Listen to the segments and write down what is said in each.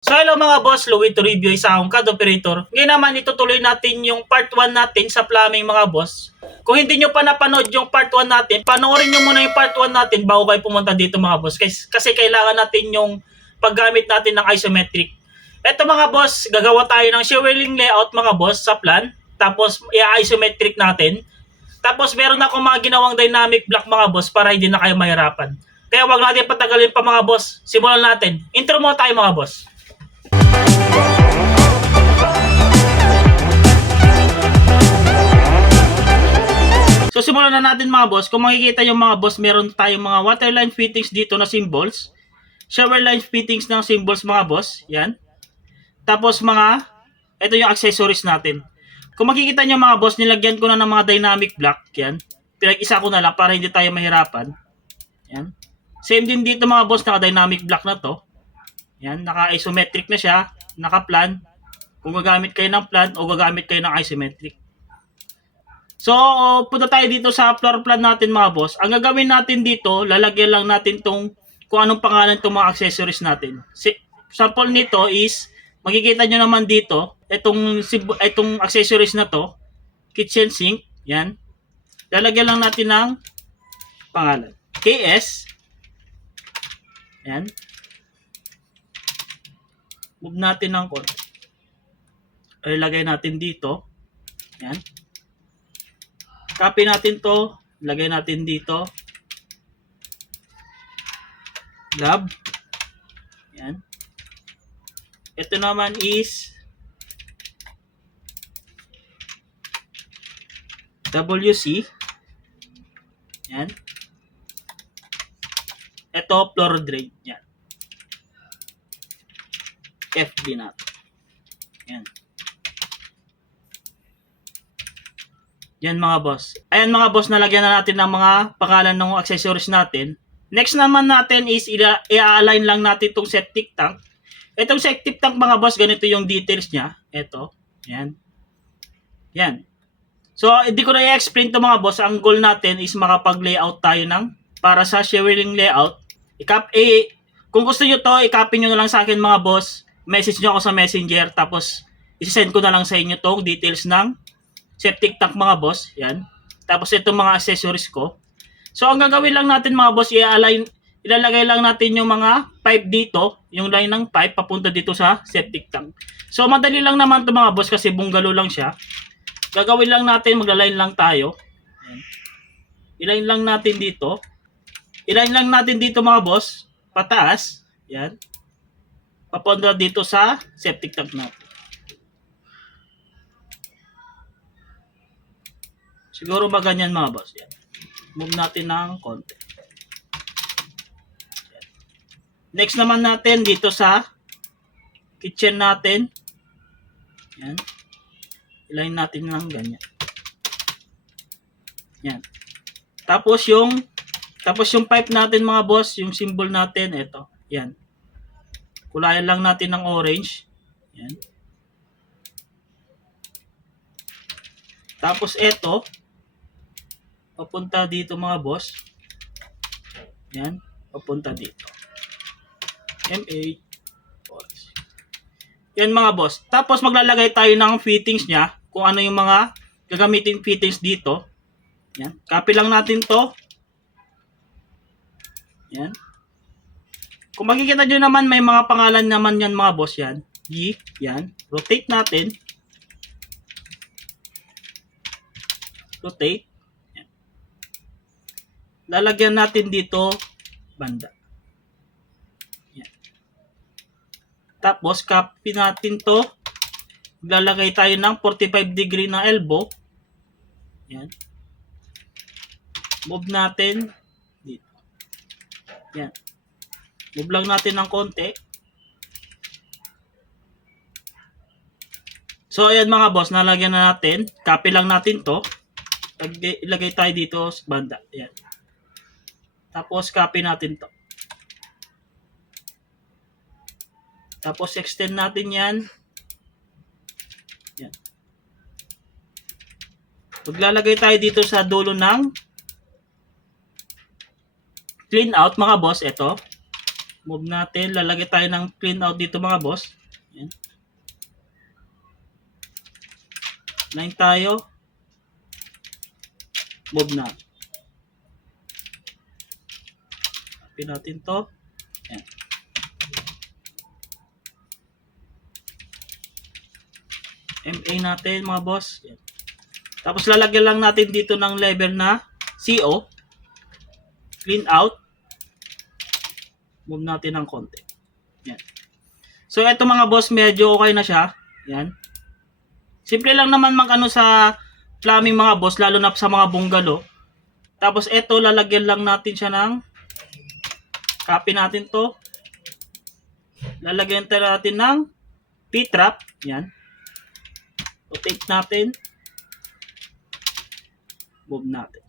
So hello mga boss, Louie to review isa akong CAD operator. Ngayon naman itutuloy natin yung part 1 natin sa plumbing mga boss. Kung hindi nyo pa napanood yung part 1 natin, panoorin nyo muna yung part 1 natin bago kayo pumunta dito mga boss. Kasi kailangan natin yung paggamit natin ng isometric. Eto mga boss, gagawa tayo ng shielding layout mga boss sa plan. Tapos i-isometric natin. Tapos meron akong mga ginawang dynamic block mga boss para hindi na kayo mahirapan. Kaya wag natin patagalin pa mga boss. Simulan natin. Intro muna tayo mga boss. So simulan na natin mga boss. Kung makikita yung mga boss, meron tayong mga waterline fittings dito na symbols. Shower line fittings ng symbols mga boss. Yan. Tapos ito yung accessories natin. Kung makikita nyo mga boss, nilagyan ko na ng mga dynamic block. Yan. Pinag-isa ko na lang para hindi tayo mahirapan. Yan. Same din dito mga boss, naka-dynamic block na to. Yan. Naka-isometric na siya. Naka-plan. Kung gagamit kayo ng plan o gagamit kayo ng isometric. So, punta tayo dito sa floor plan natin mga boss. Ang gagawin natin dito, lalagyan lang natin kung anong pangalan itong mga accessories natin. Sample nito is, makikita nyo naman dito, itong accessories na to, kitchen sink, yan. Lalagyan lang natin ng pangalan. KS, yan. Move natin ng konti. Ilagay natin dito, yan. Copy natin to, lagay natin dito. Lab. Yan. Ito naman is WC. Yan. Ito floor drain. Yan. FB natin. Yan. Yan mga boss. Ayan mga boss, nalagyan na natin ng mga pangalan ng accessories natin. Next naman natin is i-align lang natin itong septic tank. Itong septic tank mga boss, ganito yung details niya. Ito. Yan. Yan. So, hindi ko na i-explain to mga boss. Ang goal natin is makapag-layout tayo para sa shielding layout. Kung gusto nyo to, i-copy nyo na lang sa akin mga boss. Message nyo ako sa messenger. Tapos, isi-send ko na lang sa inyo tong details ng septic tank mga boss. Yan. Tapos itong mga accessories ko. So ang gagawin lang natin mga boss, ilalagay lang natin yung mga pipe dito, yung line ng pipe papunta dito sa septic tank. So madali lang naman to mga boss kasi bungalow lang siya. Gagawin lang natin, magla-line lang tayo. Yan. I-line lang natin dito. I-line lang natin dito mga boss, pataas. Yan. Papunta dito sa septic tank natin. Siguro maganyan mga boss. Yan. Move natin ng konti. Yan. Next naman natin dito sa kitchen natin. Yan. I-line natin ng ganyan. Yan. Tapos yung pipe natin mga boss, yung symbol natin, ito. Yan. Kulayan lang natin ng orange. Yan. Tapos ito, papunta dito mga boss. Yan. Papunta dito. MA. Yan mga boss. Tapos maglalagay tayo ng fittings niya. Kung ano yung mga gagamitin fittings dito. Yan. Copy lang natin to. Yan. Kung makikita nyo naman, may mga pangalan naman yan mga boss. Yan. Yan. Rotate natin. Rotate. Lalagyan natin dito banda. Yan. Tapos copy natin to. Lalagay tayo ng 45 degree na elbow. Yan. Move natin dito. Yan. Move lang natin ng konti. So ayan mga boss, nalagyan na natin. Copy lang natin to. Ilagay tayo dito sa banda. Yan. Tapos copy natin to. Tapos extend natin yan. Yan. Maglalagay tayo dito sa dulo ng clean out mga boss. Ito. Move natin. Lalagay tayo ng clean out dito mga boss. Yan. Line tayo. Move na. Copy natin to. Yan. MA natin mga boss. Yan. Tapos lalagyan lang natin dito ng level na CO. Clean out. Move natin ng konti. Yan. So ito mga boss, medyo okay na siya. Yan. Simple lang naman mag-ano sa plumbing mga boss, lalo na sa mga bungalow. Tapos ito, lalagyan lang natin siya ng, copy natin to. Lalagyan natin ng P-trap. Yan. Rotate natin. Move natin.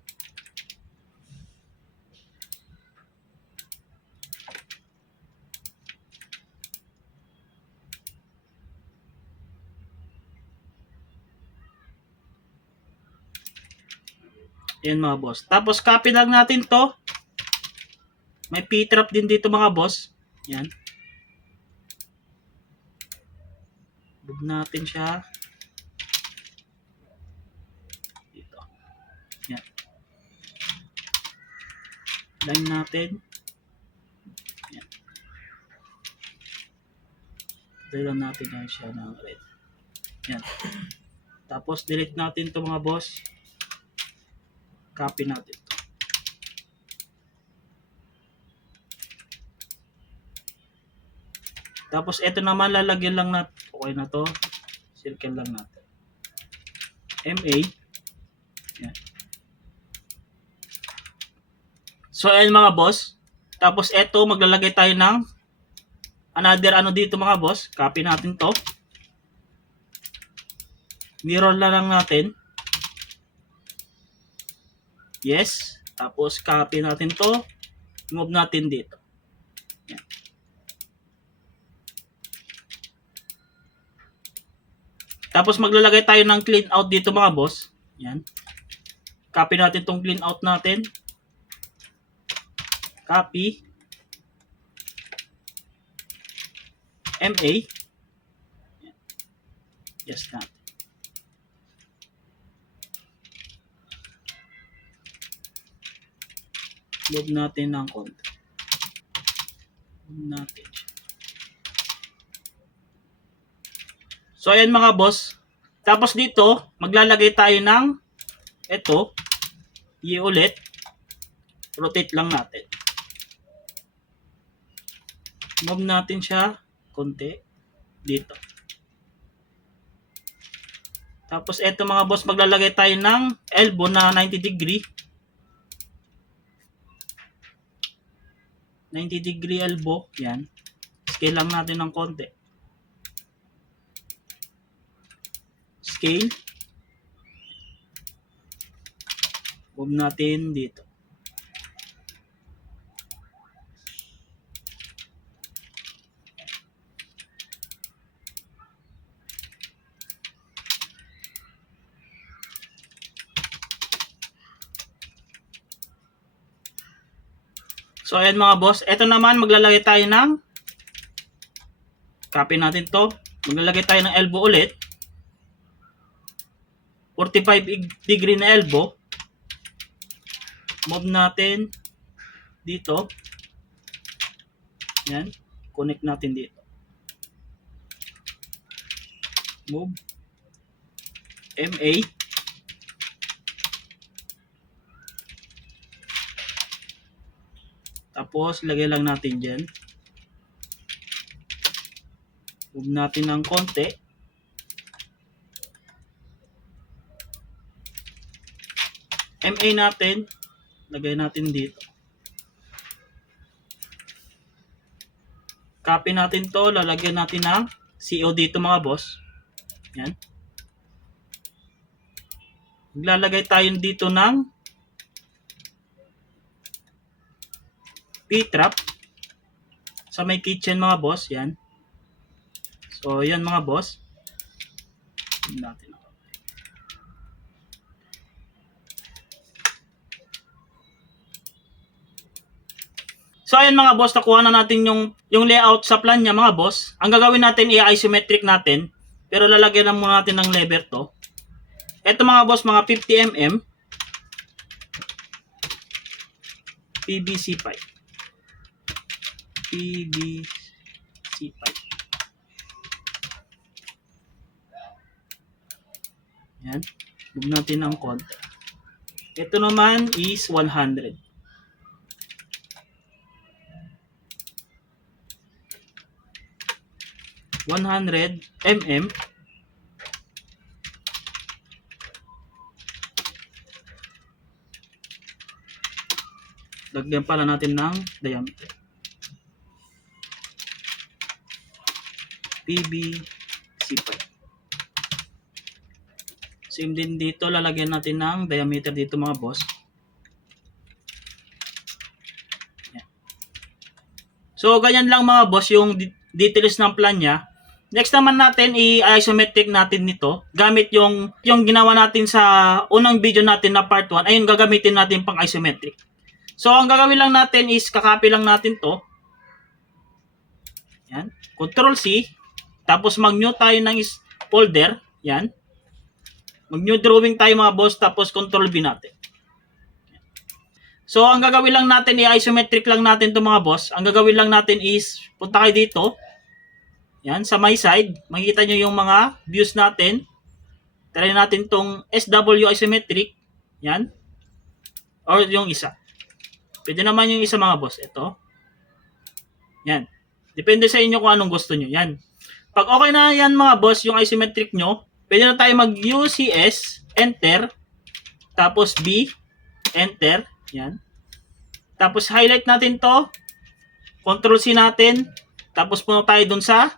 Yan mga boss. Tapos copy lang natin to. May P-trap din dito mga boss. Yan. Move natin siya. Dito. Yan. Line natin. Yan. Dala natin yan siya ng red. Yan. Tapos delete natin to mga boss. Copy natin to. Tapos ito naman lalagyan lang natin. Okay na to. Circle lang natin. MA. Yan. So ayan mga boss. Tapos ito maglalagay tayo ng another ano dito mga boss. Copy natin to. Mirror lang natin. Yes. Tapos copy natin to. Move natin dito. Yan. Tapos maglalagay tayo ng clean out dito mga boss. Yan. Copy natin tong clean out natin. Copy. MA. Yan. Yes natin. Move natin ng konti. Move natin. So ayan mga boss. Tapos dito, maglalagay tayo ng ito. Ulit. Rotate lang natin. Move natin siya konti dito. Tapos ito mga boss, maglalagay tayo ng elbow na 90 degree. 90 degree elbow. Yan. Scale lang natin ng konti. Scale. Move natin dito. So ayan mga boss, ito naman maglalagay tayo ng, copy natin to, maglalagay tayo ng elbow ulit, 45 degree na elbow, move natin dito, yan, connect natin dito, move, MA, tapos lagay lang natin dyan, move natin ng konti, MA natin, lagay natin dito, copy natin to, lalagyan natin ng CO dito mga boss, yan, maglalagay tayo dito ng P-trap sa may kitchen mga boss, yan. So yan mga boss, natin. So ayan mga boss, nakuha na natin yung layout sa plan niya mga boss. Ang gagawin natin i-isometric natin, pero lalagyan na muna natin ng lever to. Ito mga boss, mga 50 mm PVC pipe. PVC pipe. Yan. Lug natin ng konti. Ito naman is 100. 100 mm. Lagyan pala natin ng diameter. PVC pipe. Same din dito, lalagyan natin ng diameter dito mga boss. Yan. So ganyan lang mga boss yung details ng plan niya. Next naman natin i-isometric natin nito gamit yung ginawa natin sa unang video natin na part 1. Ayun, gagamitin natin pang isometric. So ang gagawin lang natin is kakopy lang natin to. Yan. Control C. Tapos mag-new tayo ng folder. Yan. Mag-new drawing tayo mga boss. Tapos Control V natin. So ang gagawin lang natin i-isometric lang natin to mga boss. Ang gagawin lang natin is punta kayo dito. Yan, sa my side, makikita nyo yung mga views natin. Try natin tong SW isometric. Yan. Or yung isa. Pwede naman yung isa mga boss. Ito. Yan. Depende sa inyo kung anong gusto nyo. Yan. Pag okay na yan mga boss, yung isometric nyo, pwede na tayo mag-UCS, enter. Tapos B, enter. Yan. Tapos highlight natin to. Control C natin. Tapos puno tayo dun sa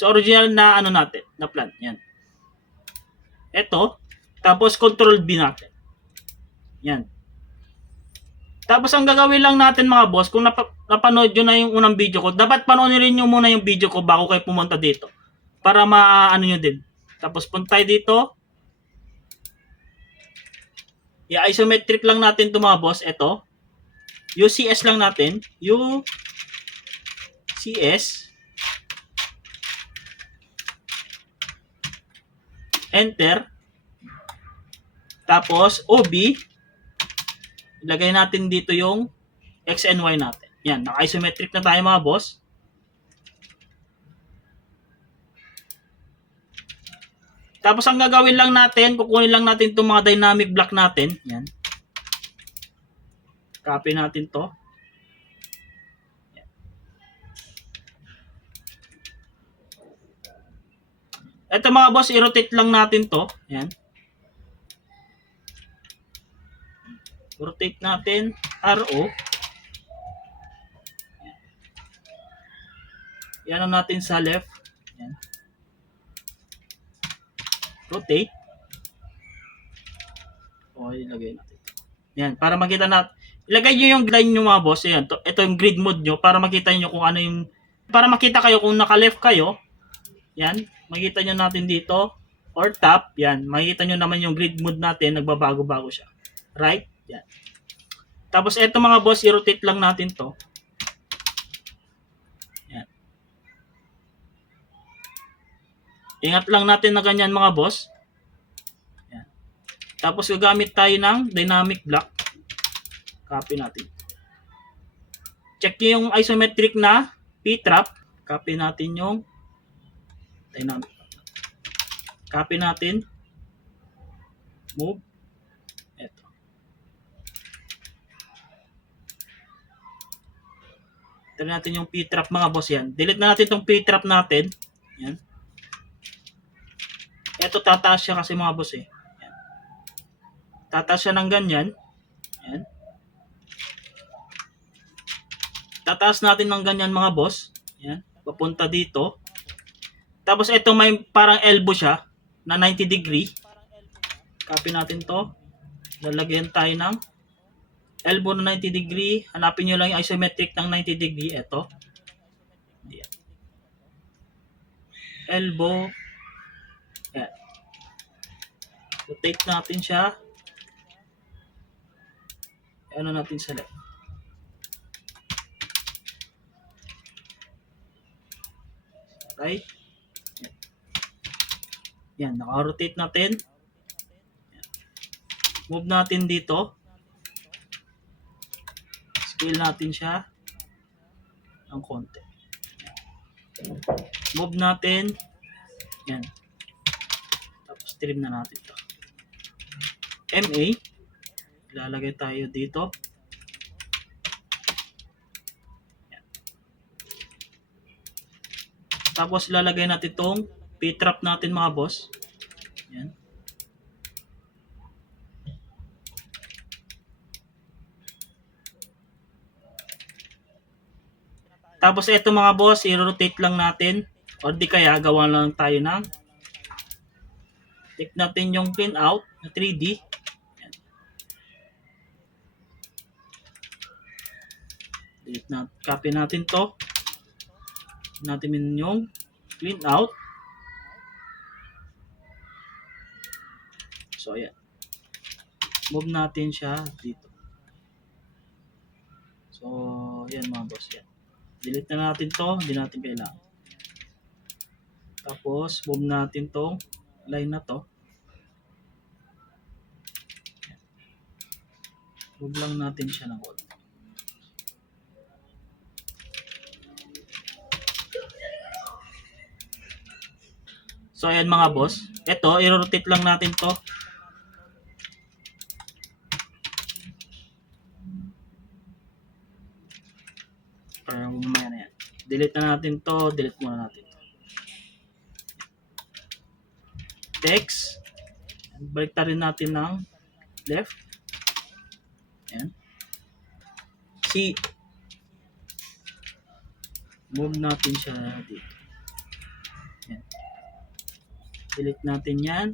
original na ano natin, na plan. Yan. Ito. Tapos Control B natin. Yan. Tapos ang gagawin lang natin mga boss, kung napanood nyo na yung unang video ko, dapat panoorin nyo muna yung video ko bago kayo pumunta dito. Para maano nyo din. Tapos punta tayo dito. I-isometric lang natin ito mga boss. Ito. UCS lang natin. UCS. Enter. Tapos OB. Ilagay natin dito yung X and Y natin. Yan, naka-isometric na tayo mga boss. Tapos ang gagawin lang natin, kukunin lang natin itong mga dynamic block natin. Yan. Copy natin to. Yan. Ito mga boss, i-rotate lang natin to. Yan. Rotate natin, RO. Yan ang natin sa left. Yan. Rotate. O, ilagay natin. Yan, para makita natin. Ilagay nyo yung line nyo mga boss. Yan, ito yung grid mode nyo para makita nyo kung ano yung, para makita kayo kung naka-left kayo. Yan, makita nyo natin dito. Or top, yan, makita nyo naman yung grid mode natin, nagbabago-bago siya. Right? Yan. Tapos eto mga boss, i-rotate lang natin to. Yan. Ingat lang natin na ganyan mga boss. Yan. Tapos gagamit tayo ng dynamic block. Copy natin. Check nyo yung isometric na P-trap. Copy natin yung dynamic block. Copy natin. Move. Ito natin yung P-trap mga boss yan. Delete na natin itong P-trap natin. Yan. Ito tataas siya kasi mga boss eh. Yan. Tataas siya ng ganyan. Yan. Tataas natin ng ganyan mga boss. Yan. Papunta dito. Tapos ito may parang elbow siya na 90 degree. Copy natin to. Lalagyan tayo ng elbow na 90 degree. Hanapin nyo lang yung isometric ng 90 degree. Ito. Elbow. Yan. Rotate natin siya. ano natin sa left. Right? Yan, naka-rotate natin. Move natin dito. Scale natin siya ng konti. Move natin. Yan. Tapos trim na natin to. MA. Ilalagay tayo dito. Yan. Tapos ilalagay natin itong P-trap natin mga boss. Yan. Tapos ito mga boss, i-rotate lang natin. O di kaya gawa lang tayo ng take natin yung clean out na 3D. Yan. Delete na, copy natin to. Natin yung clean out. So ayan. Move natin siya dito. So ayan mga boss, yan. Delete na natin to, hindi natin kailangan. Tapos move natin tong line na to. Move lang natin siya ng konti. So ayan mga boss, ito i-rotate lang natin to. Para mamaya na yan. Delete na natin to, delete muna natin to. Text. Balik ta rin natin ng left. Ayan. C. Move natin siya dito. Ayan. Delete natin yan.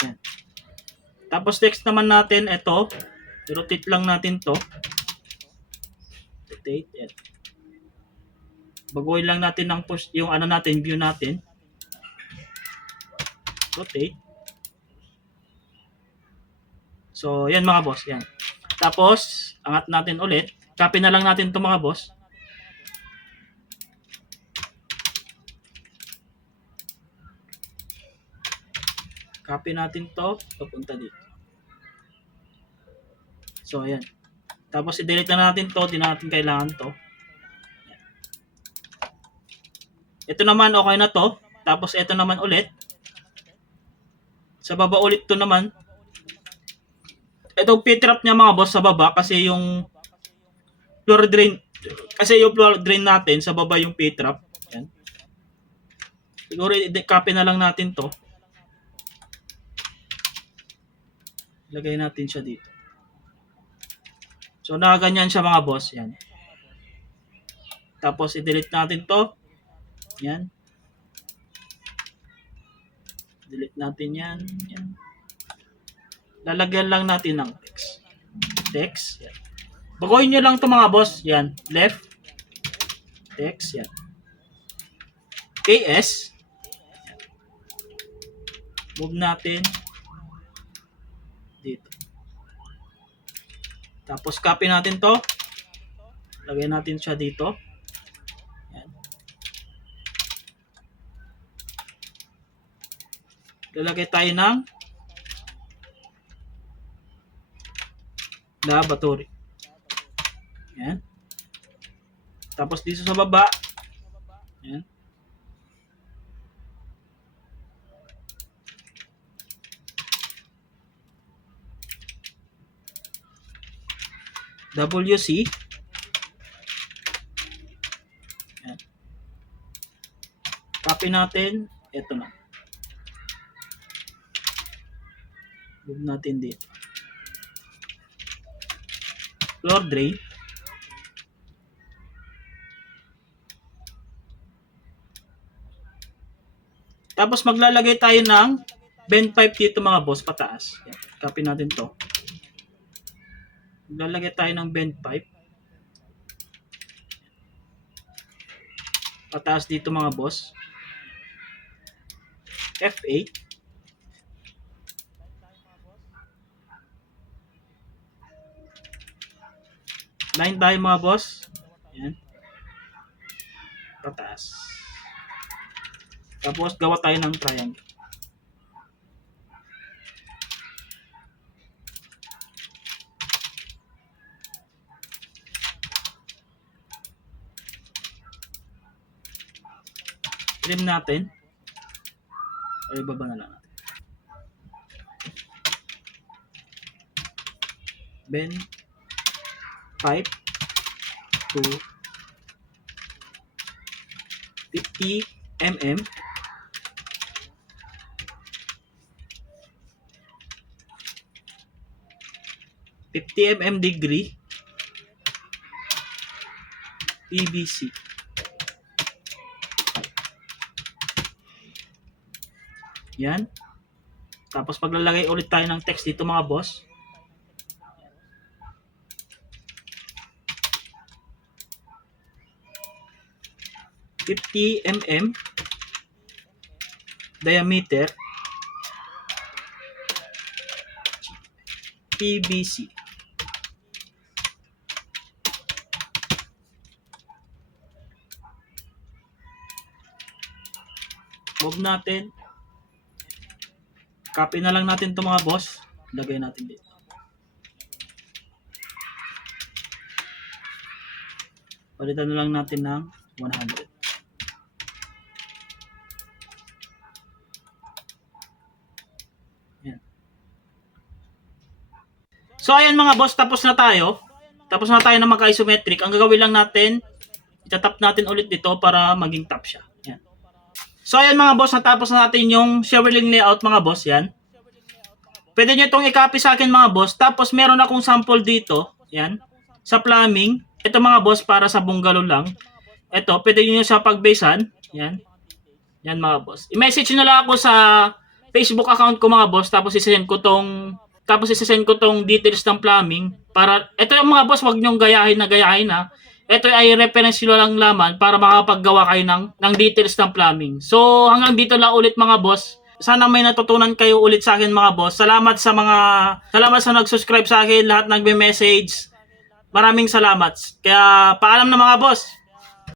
Ayan. Tapos next naman natin ito. I-rotate lang natin to. Rotate. Ayan. Baguhin lang natin ng push, yung ano natin, view natin. Rotate. So, yan mga boss. Yan. Tapos, angat natin ulit. Copy na lang natin ito mga boss. Copy natin to. Papunta dito. So, ayan. Tapos, i-delete na natin to. Di na natin kailangan to. Ayan. Ito naman, okay na to. Tapos, ito naman ulit. Sa baba ulit to naman. Itong P-trap niya mga boss sa baba kasi yung floor drain natin sa baba yung P-trap. Yan. Siguro i-copy na lang natin to. Lagay natin siya dito. So nakaganyan siya mga boss. Yan. Tapos i-delete natin to. Yan. Delete natin yan. Yan. Lalagyan lang natin ng text. Text. Yan. Baguhin nyo lang to mga boss. Yan. Left. Text. Yan. KS. Yan. Move natin. Dito. Tapos copy natin to. Lagay natin siya dito. Yan. Lalagay tayo ng laboratory. Yan. Tapos dito sa baba. Yan. WC. Yan. Copy natin. Ito na. Move natin dito. Floor drain. Tapos maglalagay tayo ng bend pipe dito mga boss pataas. Yan. Copy natin to. Maglalagay tayo ng bend pipe. Pataas dito mga boss. F8. Line tayo mga boss. Yan. Pataas. Tapos gawa tayo ng triangle. Trim natin. Ay, baba na lang natin. Bend pipe to 50 mm. degree PVC. Yan. Tapos paglalagay ulit tayo ng text dito mga boss. mm diameter PVC. Move natin. Copy na lang natin ito mga boss. Lagay natin dito. Palitan na lang natin ng 100. Yan. So ayan mga boss, tapos na tayo. Tapos na tayo na magka-isometric. Ang gagawin lang natin, itatap natin ulit dito para maging top siya. Yan. So ayan mga boss, natapos na natin yung Shearling layout mga boss. Yan. Pwede nyo itong i-copy sa akin mga boss. Tapos meron akong sample dito. Yan. Sa plumbing. Ito mga boss para sa bungalow lang. Ito, pwede nyo sa pag-basean. Yan. Yan mga boss. I-message nyo lang ako sa Facebook account ko mga boss. Tapos isasend ko tong details ng plumbing. Para, ito yung mga boss, wag nyong gayahin na. Ito ay reference nyo lang laman para makapaggawa kayo ng details ng plumbing. So, hanggang dito lang ulit mga boss. Sana may natutunan kayo ulit sa akin mga boss. Salamat sa nag-subscribe sa akin, lahat nagme-message. Maraming salamat. Kaya paalam na mga boss.